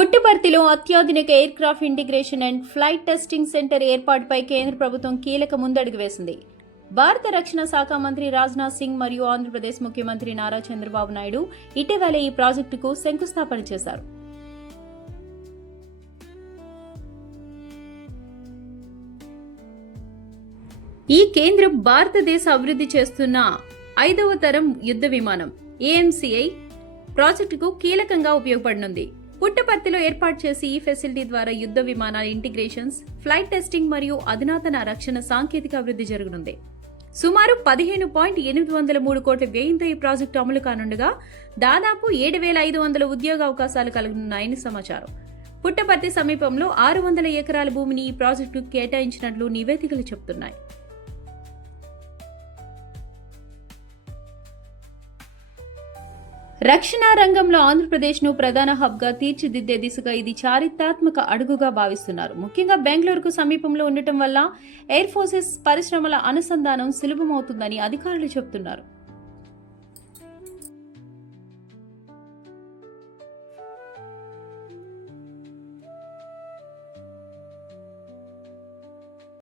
పుట్టపర్తిలో అత్యాధునిక air craft integration and flight testing centre ఏర్పాటుపై కేంద్ర ప్రభుత్వం కీలక ముందడుగు వేసింది. భారత రక్షణ శాఖ మంత్రి రాజ్నాథ్ సింగ్ మరియు ఆంధ్రప్రదేశ్ ముఖ్యమంత్రి నారా చంద్రబాబు నాయుడు ఇటీవల ఈ ప్రాజెక్టుకు శంకుస్థాపన చేశారు. ఈ కేంద్రం భారతదేశ అభివృద్ధి చేస్తున్న 5వ తరం యుద్ధ విమానం AMCI ప్రాజెక్టుకు కీలకంగా ఉపయోగపడనుంది. పుట్టపర్తిలో ఏర్పాటు చేసి ఈ ఫెసిలిటీ ద్వారా యుద్ధ విమానాల ఇంటిగ్రేషన్స్, ఫ్లైట్ టెస్టింగ్ మరియు అధునాతన రక్షణ సాంకేతిక అభివృద్ధి జరగనుంది. సుమారు 15.803 కోట్ల వ్యయంతో ఈ ప్రాజెక్టు అమలు కానుండగా దాదాపు 7,500 ఉద్యోగ అవకాశాలు కలుగుతున్నాయని సమాచారం. పుట్టపర్తి సమీపంలో 600 ఎకరాల భూమిని ఈ ప్రాజెక్టుకు కేటాయించినట్లు నివేదికలు చెబుతున్నాయి. రక్షణ రంగంలో ఆంధ్రప్రదేశ్ను ప్రధాన హబ్గా తీర్చిదిద్దే దిశగా ఇది చారిత్రాత్మక అడుగుగా భావిస్తున్నారు. ముఖ్యంగా బెంగళూరుకు సమీపంలో ఉండటం వల్ల ఎయిర్ ఫోర్సెస్ పరిశ్రమల అనుసంధానం సులభమవుతుందని అధికారులు చెబుతున్నారు.